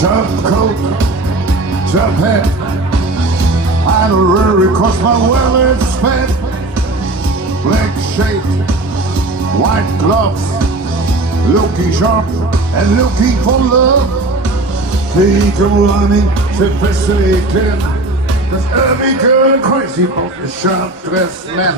Top coat, top hat, I don't worry cause my wallet's fat. Black shirt, white gloves, looking sharp and looking for love. Take a running, sophisticated, cause every girl crazy about the sharp dressed man.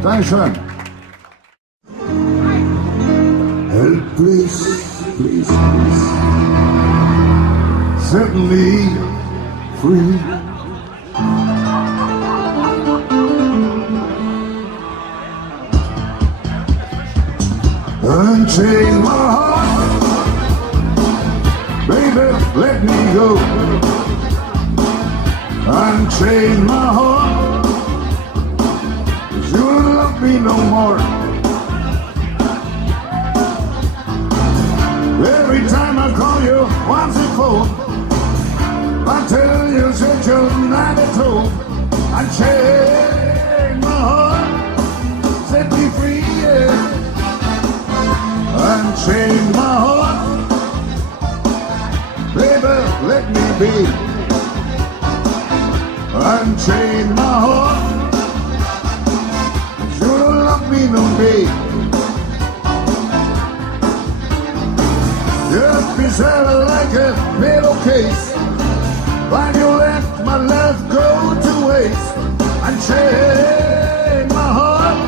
Dankeschön. Help, please, please, please. Set me free. Unchain my heart, baby, let me go. Unchain my heart. You don't love me no more. Every time I call you once a phone, I tell you that you're not at home. Unchain my heart, set me free, yeah. Unchain my heart, baby, let me be. Unchain my heart. Me no be. Just beside her like a metal case, while you let my love go to waste. Unchain my heart,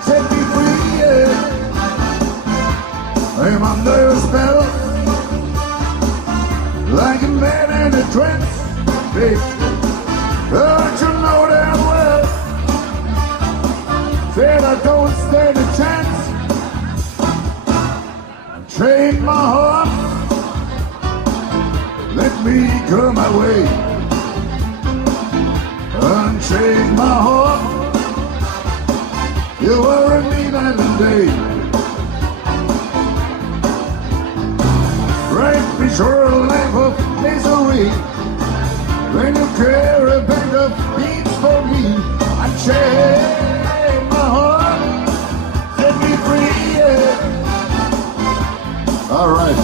set me free, yeah. I'm under a spell, like a man in a trance, babe. Don't you know that well? Said I don't stand a chance. Unchain my heart, let me go my way. Unchain my heart, you worry me night and day. Right before a life of misery, when you carry a bag of beats for me. Unchain my heart, set me free, yeah. All right.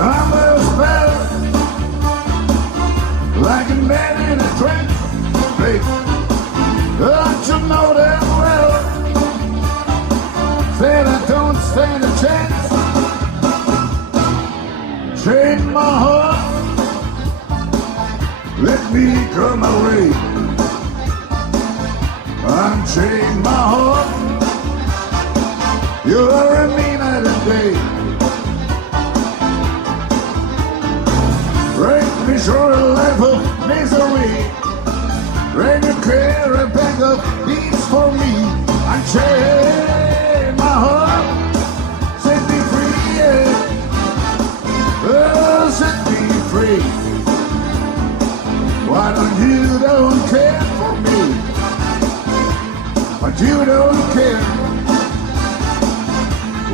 I'm a spell, like a man in a trance. Babe, don't you know that well? Said I don't stand a chance. Chain my heart, let me come away. Unchain my heart, you're a me night and day. Break me through a life of misery. Bring a care, a bag of peace for me. Unchain my heart, set me free, yeah. Oh, set me free. Why don't care for me? But you don't care.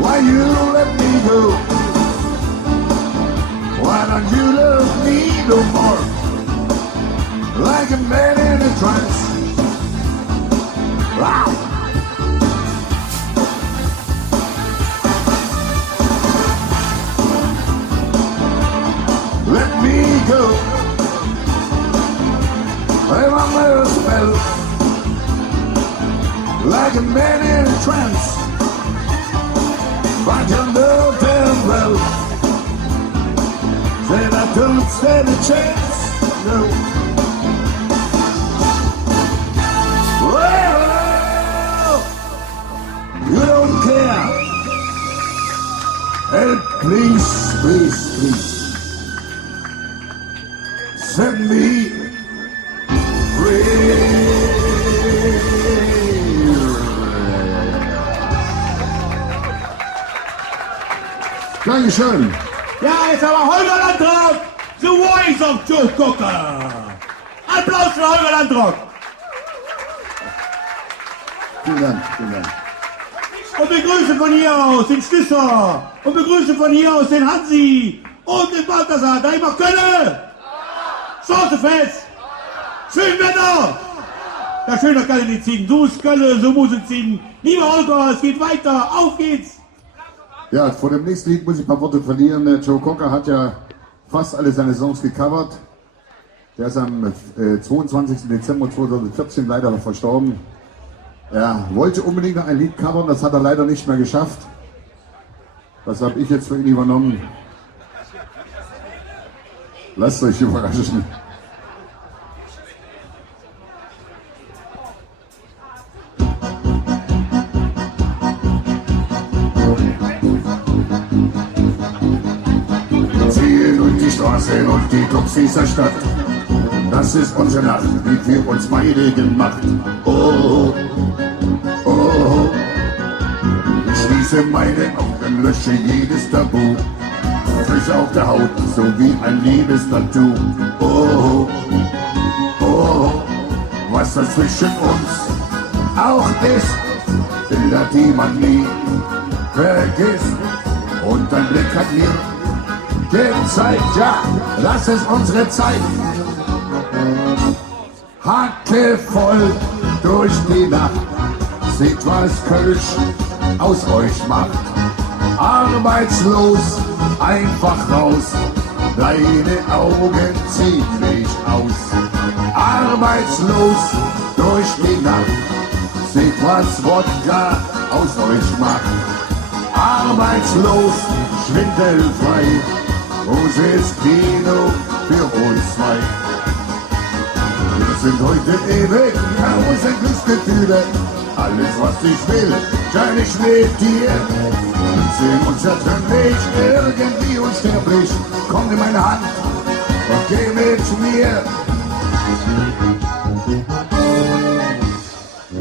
Why you let me go? Why don't you love me no more? Like a man in a trance. Wow. Let me go. I'm under a spell. Like a man in a trance. But you know damn well that I don't stand a chance. No. Well, you don't care. Help, please, please, please. Set me free. Dankeschön. Ja, jetzt aber Holger Landrock, The Voice of Joe Cocker. Applaus für Holger Landrock. Vielen Dank, vielen Dank. Und begrüße von hier aus den Schlüsser. Und begrüße von hier aus den Hansi. Und den Balthasar. Da immer Kölle. Sortefest. Schön Wetter. Ja, schön, das kann ich nicht ziehen. So ist Kölle, so muss es ziehen. Lieber Holger, es geht weiter. Auf geht's. Ja, vor dem nächsten Lied muss ich ein paar Worte verlieren. Joe Cocker hat ja fast alle seine Songs gecovert. Der ist am 22. Dezember 2014 leider verstorben. Er wollte unbedingt noch ein Lied covern, das hat er leider nicht mehr geschafft. Das habe ich jetzt für ihn übernommen. Lasst euch überraschen. Straßen und die Clubs dieser Stadt. Das ist unsere Nacht, die für uns beide gemacht. Oh, oh, oh. Ich schließe meine Augen, lösche jedes Tabu. Frisch auf der Haut, so wie ein Liebestattoo. Oh, oh, oh. Was da zwischen uns auch ist, Bilder, die man nie vergisst. Und dein Blick hat mir gezeigt, ja, das ist unsere Zeit. Hacke voll durch die Nacht, seht was Kölsch aus euch macht. Arbeitslos, einfach raus, deine Augen ziehen mich aus. Arbeitslos durch die Nacht, seht was Wodka aus euch macht. Arbeitslos, schwindelfrei, großes Kino für uns zwei. Wir sind heute ewig, tausend Glücksgefühle. Alles was ich will, kann ich mit dir. Wir sehen uns zertrennlich, irgendwie unsterblich. Komm in meine Hand und geh mit mir.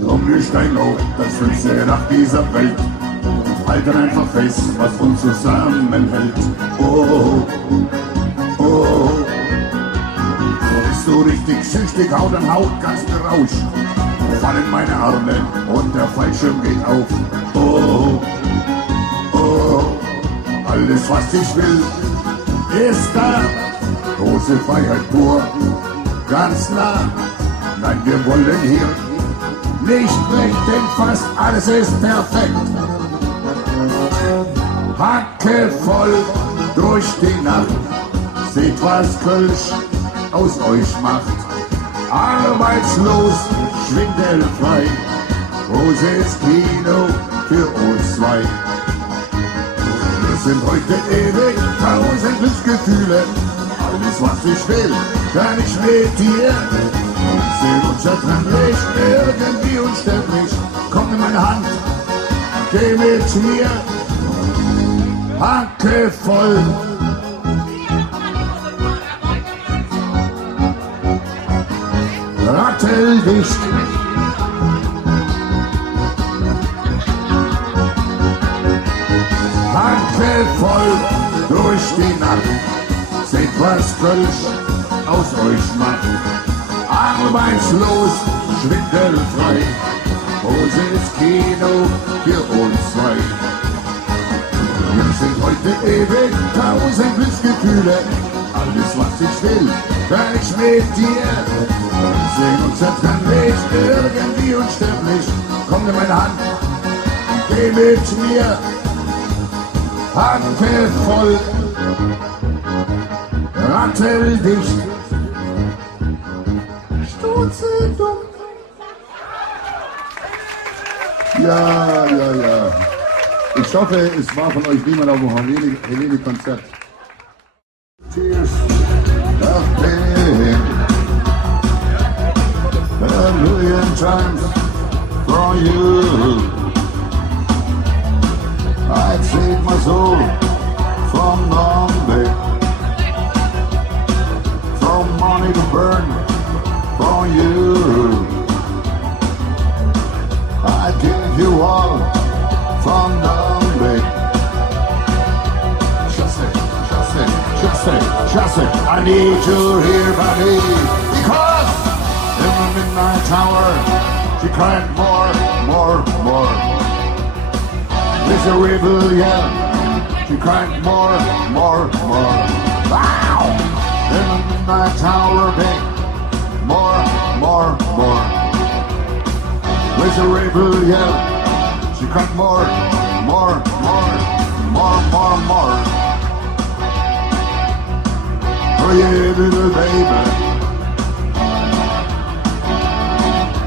Komm, wir steigen auf das Schönste nach dieser Welt. Halten einfach fest, was uns zusammenhält. Oh, oh, oh. Bist du richtig süchtig, Haut an Haut, ganz berauscht. Fallen meine Arme und der Fallschirm geht auf. Oh, oh, alles was ich will, ist da. Große Freiheit pur, ganz nah. Nein, wir wollen hier nicht weg, denn fast alles ist perfekt. Hacke voll durch die Nacht, seht was Kölsch aus euch macht. Arbeitslos, schwindelfrei, großes Kino für uns zwei. Wir sind heute ewig, 1000 Glücksgefühle, alles was ich will, kann ich mit dir. Wir sind unzertrennlich, irgendwie unsterblich, komm in meine Hand, geh mit mir, Hacke voll. Ratteldicht. Hacke voll durch die Nacht. Seht, was Kölsch aus euch macht. Arbeitslos, schwindelfrei. Großes Kino für uns zwei. Wir sind heute ewig, 1000 Glücksgefühle. Alles was ich will, kann ich mit dir. Wir sehen uns zertrennlich, irgendwie unsterblich. Komm in meine Hand, geh mit mir. Hacke voll, ratteldicht. Sturzeldumm. Ja. Ich hoffe, es war von euch niemand auf dem Helene-Konzert. Tears of pain, a million times for you. I'd trade my soul from Bombay, from money to burn for you. I'd give you all from Bombay. Just say, I need you here by me. Because in the midnight hour, she cried more. Miserable yell, she cried more. Wow! In the midnight hour, babe, more. Miserable yell, she cried more. Oh yeah, little baby,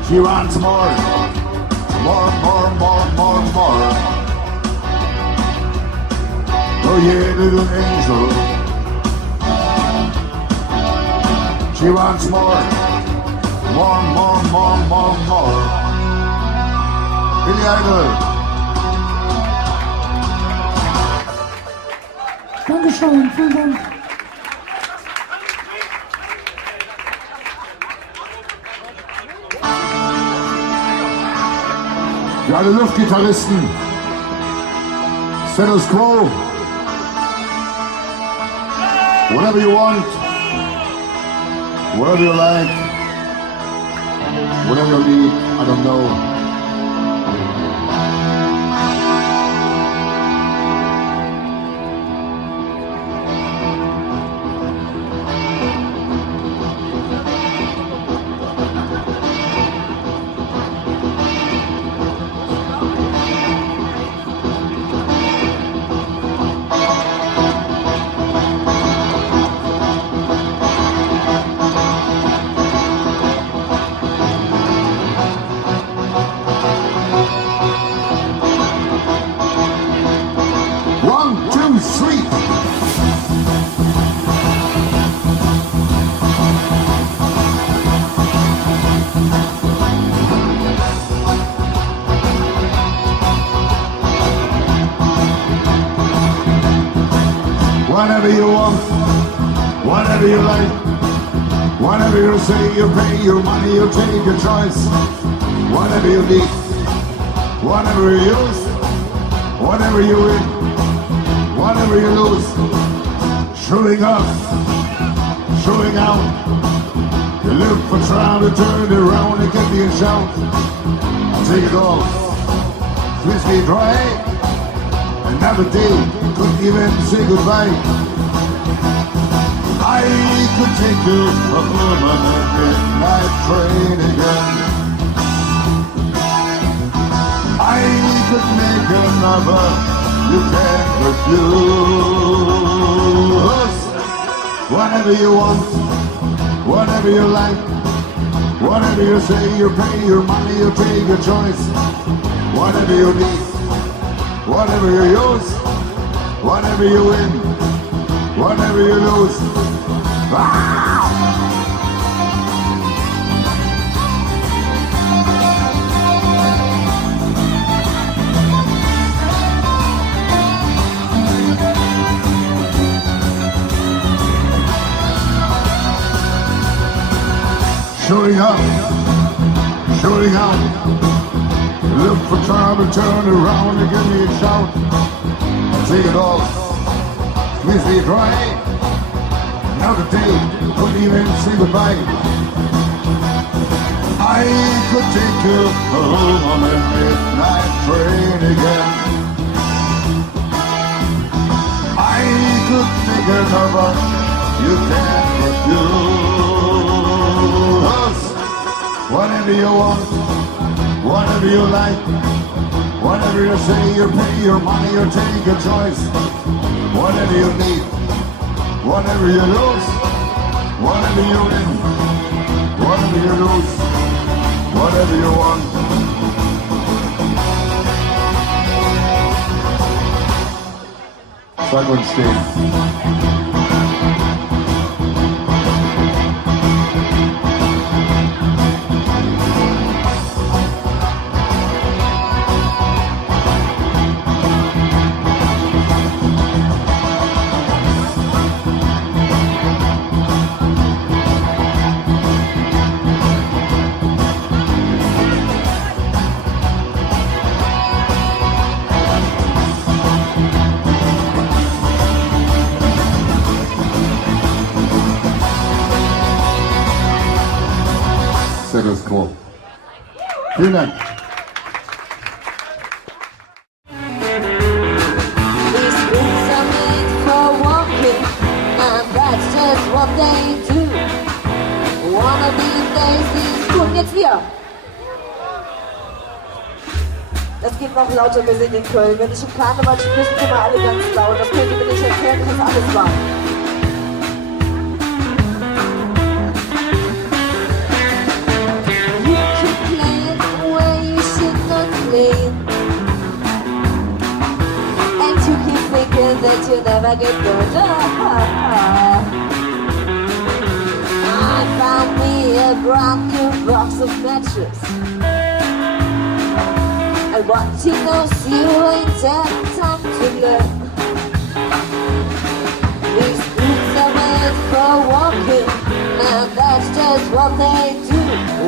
she wants more. Oh yeah, little angel, she wants more. Billy Idol. Dankeschön, vielen Dank. Für alle Luftgitarristen, Status Quo, whatever you want, whatever you like, whatever you need, I don't know. Whatever you want, whatever you like, whatever you say, you pay your money, you take your choice. Whatever you need, whatever you use, whatever you win, whatever you lose. Showing up, showing out. You look for trying to turn it around and get me a shout. I'll take it all, twist me dry. Another day, couldn't even say goodbye. I could take you a permanent midnight train again. I could make another you can't refuse. Whatever you want, whatever you like, Whatever you say, you pay your money, you take your choice. Whatever you need, whatever you use, whatever you win, whatever you lose. Ah! Shooting up, shooting out. Look for trouble, turn around and give me a shout. Take it all, squeeze me dry. Now today, couldn't even say goodbye. I could take you home on a midnight train again. I could make another, you can't refuse. Whatever you want, whatever you like, whatever you say, you pay your money, you take a choice. Whatever you need, whatever you lose, whatever you win, whatever you lose, whatever you want. Sag uns stehen. Status quo. Vielen Dank. These boots are made for walking, and that's just what they do. One of these days ist gut, jetzt wir. Das geht noch lauter, wir sind in Köln. Wenn ich im Karneval spreche, sind wir alle ganz laut. Das könnt ihr mir nicht erklären, was alles war. And you keep thinking that you never get good. I found me a brand new box of matches, and what he knows you ain't had time to learn. These boots are made for walking, and that's just what they do.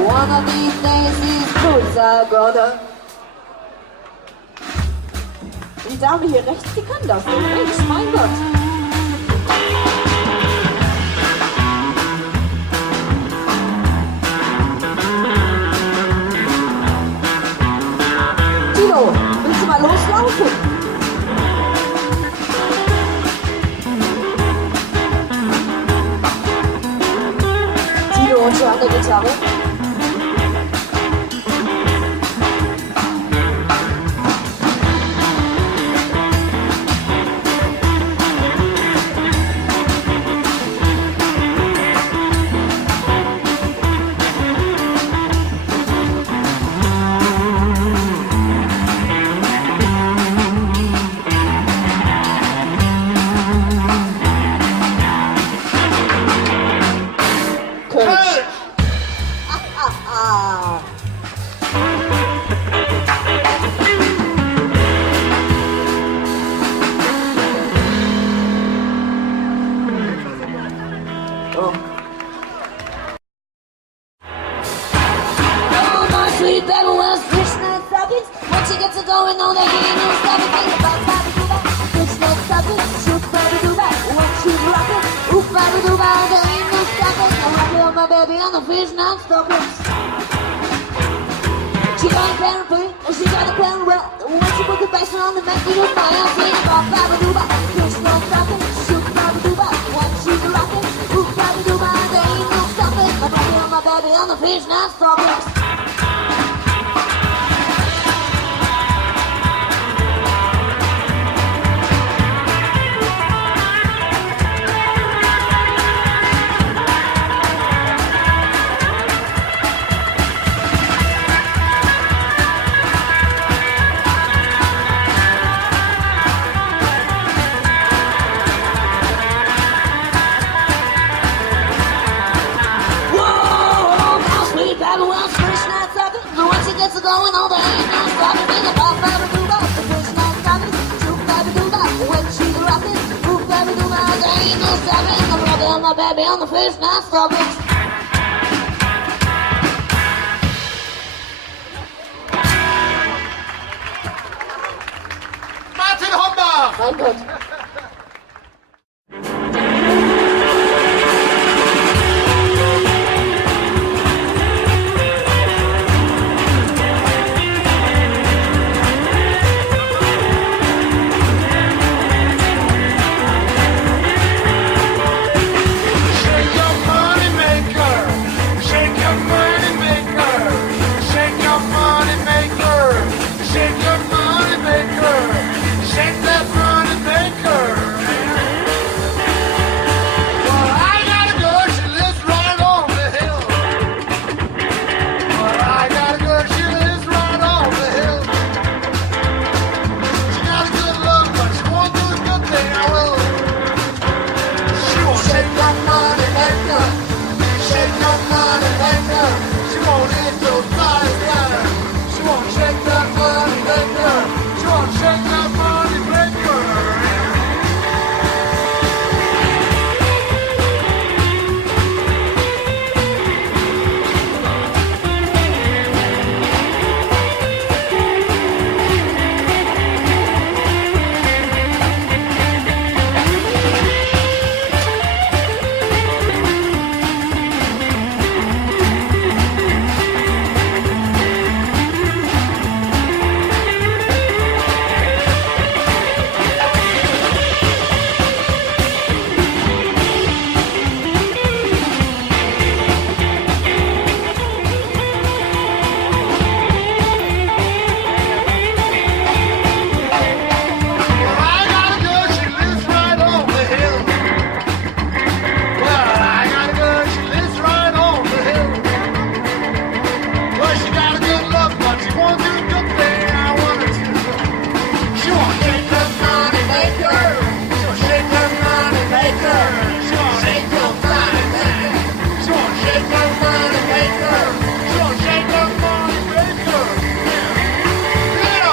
One of these days these boots are gonna. Die Dame hier rechts, die kann das nicht. Mensch, mein Gott. Tino, willst du mal loslaufen? Tino und schon an der Gitarre. Sweet baby wears fishnet stockings. When she gets it going on, they ain't no stopping. Think about baby do that. Fishnet stockings, shoot baby do that. When she's rocking, ooh baby do that. There ain't no stopping. I'm happy on my baby on the fishnet stockings. She got a parent play, and she got a parent well. When she put the bass on the mat, we go fly out. Think about baby do that. Fishnet stockings, shoot baby do that. When she's rocking, ooh baby do that. There ain't no stopping. I'm happy on my baby on the fishnet stockings. going on, there ain't no stopping. Sing a bop, bop, doo, bop, the fish not stopping. Shoop, bop, doo, bop, when she's rocking. Boop, bop, doo, bop, there ain't no stopping. My brother and my baby on the fish not stopping. Martin Hombach! Mein Gott. Shake your money maker! Shake your money maker! Shake your money maker! Shake your money maker! Shake that money maker! Well, I got a girl, she lives right on the hill. Well, I got a girl, she lives right on the hill. She got a good look, but she won't do a good thing, I will. She won't shake that money maker. Shake your money maker. She won't hit your thighs down. She won't shake that money maker. She won't shake that money maker. Well, I got a girl, she lives right on the hill. Well, I got a girl, she lives right on the hill. Well, she got a good look, but she won't do a good thing I want her to. She won't shake that money maker. She won't shake that money maker. She won't shake your money maker. She won't shake that money maker. She won't shake that money maker. Yeah.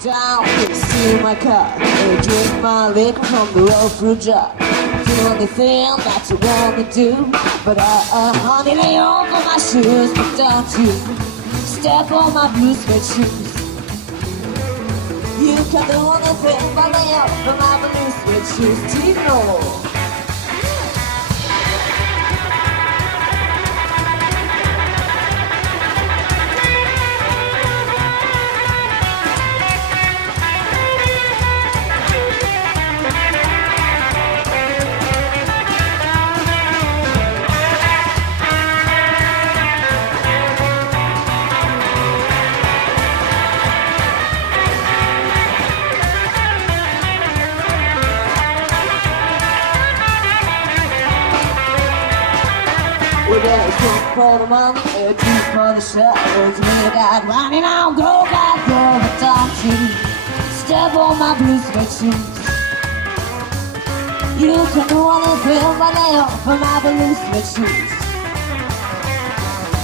Down, see my car, and drink my liquor from the road through jar. The only thing that you want to do, but honey, lay over my shoes, but don't you step on my blue suede shoes. You can do anything but lay out from my blues with shoes to know. For the money, a two for the shadows. We got running on, go, but don't you step on my blue suede shoes. You can do anything but lay off for my blue suede shoes.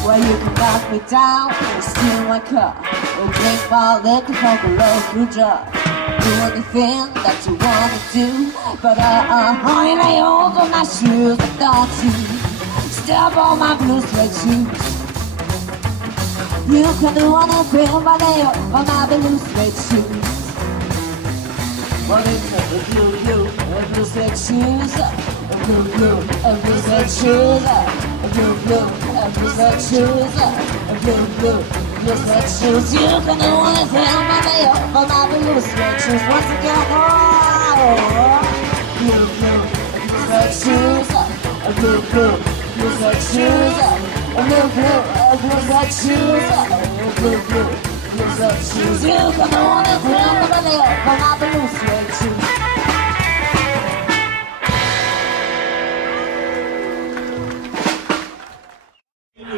Well, you can knock me down, steal my car, or drink my liquor from the local jar. Do anything that you wanna do, but honey, lay over my shoes, but don't you step on my blue suede shoes. You can do anything but lay off on my blue suede shoes. Well, it's a blue suede shoes, blue suede shoes, blue suede shoes, blue suede shoes. You can do anything but lay off on my blue suede shoes. Once again, blue suede shoes, blue suede shoes, blue suede shoes, blue suede shoes. You can do anything but lay off on my blue suede shoes.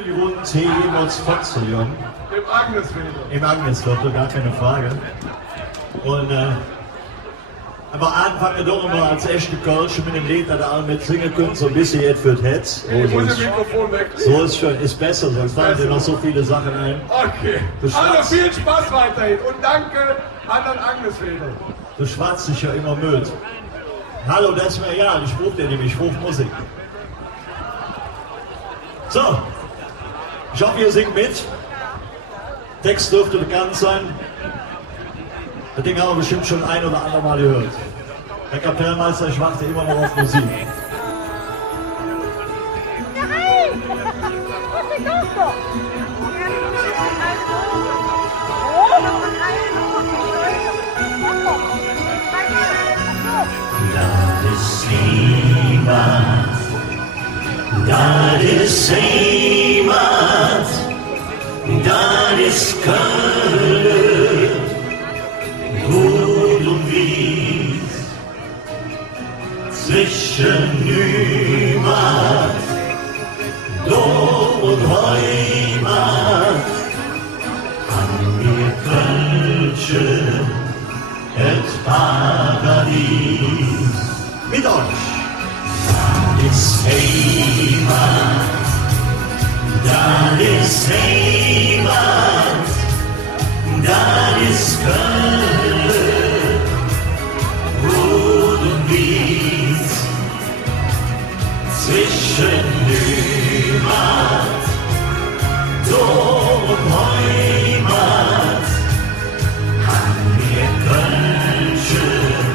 Die wohnen 10 jemals Foxillion. Im Agnesviertel. Im Agnesviertel, gar keine Frage. Und aber anfangen doch immer als echte Kölsche mit dem Lied, dass alle mit singen können, so ein bisschen jetzt für das Herz. Ich muss das Mikrofon weg. So ist schon, ist besser, sonst fallen dir noch so viele Sachen ein. Okay. Also viel Spaß weiterhin und danke an den Agnesviertel. Du schwatzt dich ja immer Müll. Hallo, das ist mir egal, ich rufe dir nämlich, ich rufe Musik. So, ich hoffe, ihr singt mit. Text dürfte bekannt sein. Das Ding haben wir bestimmt schon ein oder andere Mal gehört. Herr Kapellmeister, ich warte immer noch auf Musik. Das ist Heimat, das ist Köln, gut und wies, zwischen Heimat, Dorf und Heimat, an mir Kölnchen, et Paradies. Mit euch! Das ist Heimat, das ist Heimat, das ist Köln, Rot und Wies, zwischen Heimat, Dorf und Heimat, an mir Kölnchen,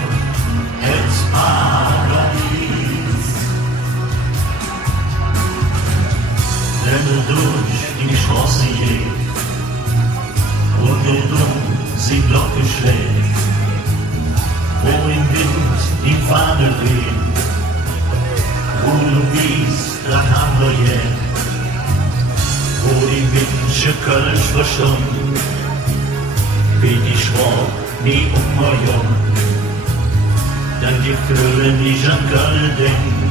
et Paradies. Wenn du durch die Straße gehst und rundum sie Glocke schlägt, wo im Wind die Fahne weht, wo du wiest, das haben wir jetzt, wo die Winsche Kölsch verstummt, wie die Schwab nie umgejohn, dann die Flöhen, die an Köln denken,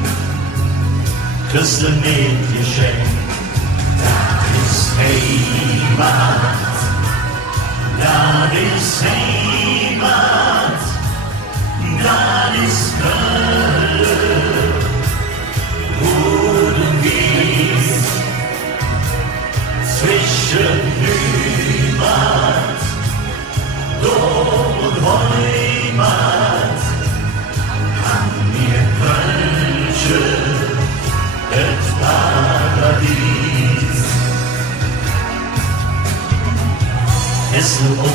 kriegst du nicht geschenkt. Das ist Heimat, das ist Heimat, das ist Köln, Rot und Wies, zwischen Heimat, Dorf und Heimat, an mir Kölnchen, et Paradies. Es nur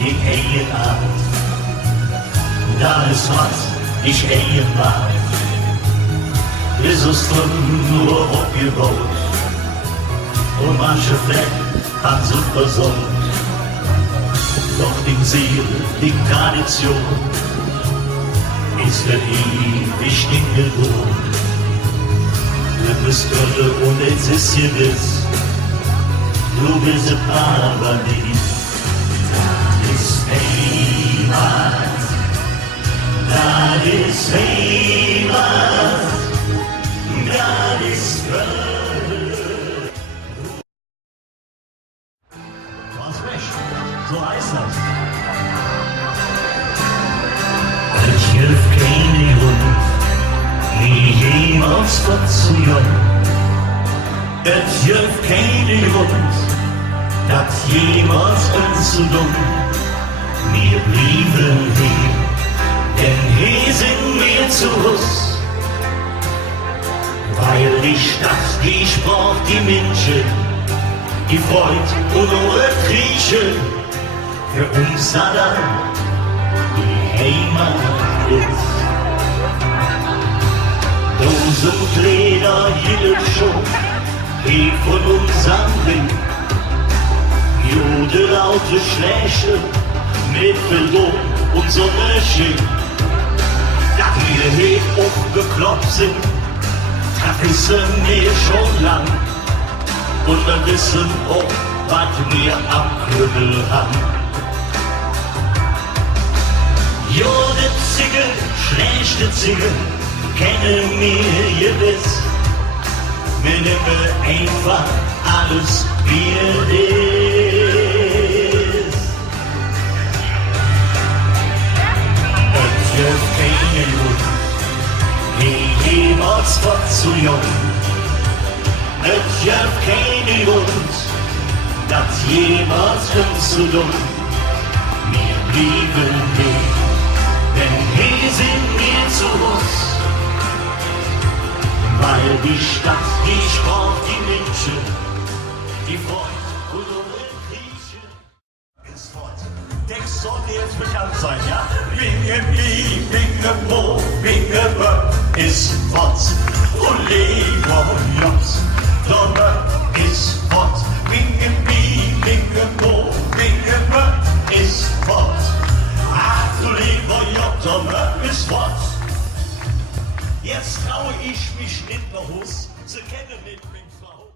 die Ehe ab, da ist was ich eng war. Ist es drin nur abgebaut und manche Fleck hat super Sonne. Doch die Seele, die Tradition ist für ewig gewohnt. Du bist Gölle und jetzt ist hier das, du bist ein Paradies. Da ist Heimat, da ist Heimat, da ist Gölle. Was recht, so heißt das. Es hilft keine Hund, nie jemals Gott zu jung. Es hilft keine Hund, das jemals uns zu dumm. Wir blieben hier, denn hier sind wir zu Hus. Weil die Stadt, die Sport, die Menschen, die Freud und eure Griechen für uns allein die Heimat ist. Tausend Leder, jede Show, die von uns am Ring. Jede laute Schläge mit Belohn und Sonnenschein. Dass wir hier aufgeklopft sind, das wissen wir schon lang. Und wir wissen auch, was wir am Knüppel haben. Jede Zicke, schlechte Zicke, kennen wir gewiss. Wir nehmen einfach alles, wie es ist. Es hilft keine Not, nie jemals fortzujungen. Es hilft keine Not, das jemals uns zu dumm. Wir blieben hier, denn hier sind wir zu uns. Weil die Stadt, die Sport, die Menschen, die Freud und unsere Griechen ist fort. Text sollte jetzt bekannt sein, ja? Wingebi, Wingebo, Wingebe ist fort. Und Lego, Jops, Donner ist fort. Wingebi, Wingebo, Wingebe ist fort. Ach du Lego, Jops, Donner ist fort. Jetzt traue ich mich nicht mehr aus, zu kennen mit Frau.